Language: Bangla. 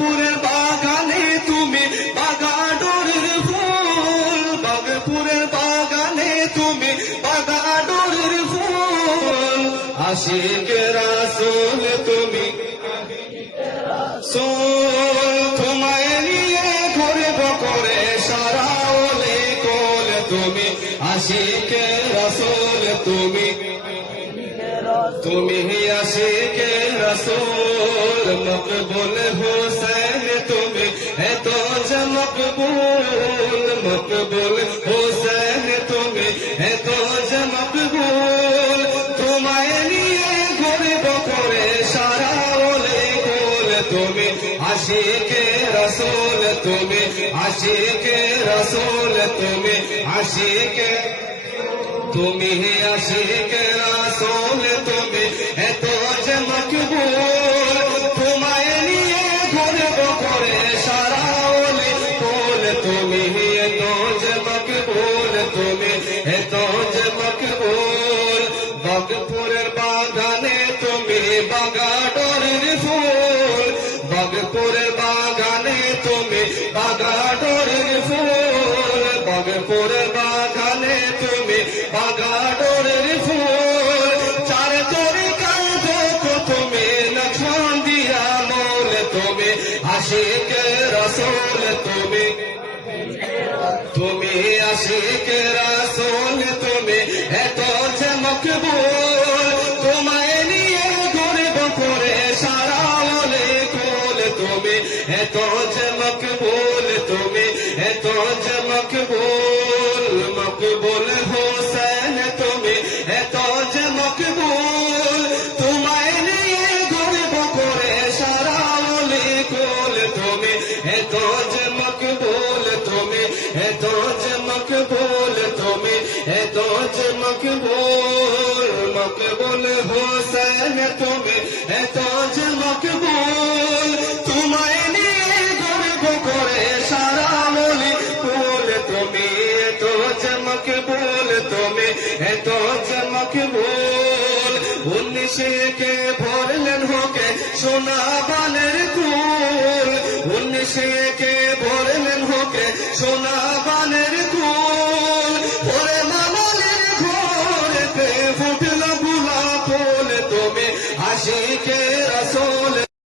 বাগপুরের বাগানে তুমি বাগাডোরের ফুল, বাগপুরের বাগানে তুমি বাগাডোরের ফুল। আশিকে রাসূল তুমি তোমায় নিয়ে ঘুরব করে সারা ওলে কোল, তুমি আশিকে রাসূল তুমি আশিকে রাসূল। মকবুল হোসেন তুমি এত যে মকবুল, মকবুল হোসেন তুমি এত যে মকবুল। তোমায় নিয়ে ঘুরব করে সারা ওলে কোল, তুমি আশিকে রাসূল তুমি আশিকে রাসূল তুমি আশিকে তুমি আশিকে রাসূল তুমি এত যে মকবুল। তোমায় নিয়ে ঘুরব করে সারা ওলে কোল, তুমি এত যে মকবুল, তুমি এত যে মকবুল। বাগপুরের বাগানে তুমি বাগাডোরের ফুল, বাগপুরের বাগানে তুমি বাগাডোরের ফুল, বাগপুরের বাগানে তুমি বাগাডোরের ফুল। চার তরিকার দেখো তুমি লক্ষ্মণ দিয়া মোল, তুমি আশিকে রাসূল তুমি আশিকে রাসূল তুমি এত যে মকবুল। তোমায় নিয়ে ঘুরব করে সারা ওলে কোল, তুমি এত যে মকবুল, তুমি এত যে মকবুল। মকবুল হোসেন তুমি এত যে মকবুল। তোমায় নিয়ে ঘুরব করে সারা ওলে কোল, তুমি এত যে মকবুল, তুমি এত যে মকবুল, তুমি এত যে মকবুল। মকবুল হোসেন তুমি এত যে মকবুল। তোমায় নিয়ে ঘুরব করে সারা ওলে কোল, তুমি এত যে মকবুল, তুমি এত যে মকবুল। 19 কে ভরলেন হোকে সোনা বানের কুল, 19 কে ভরলেন হোকে সোনা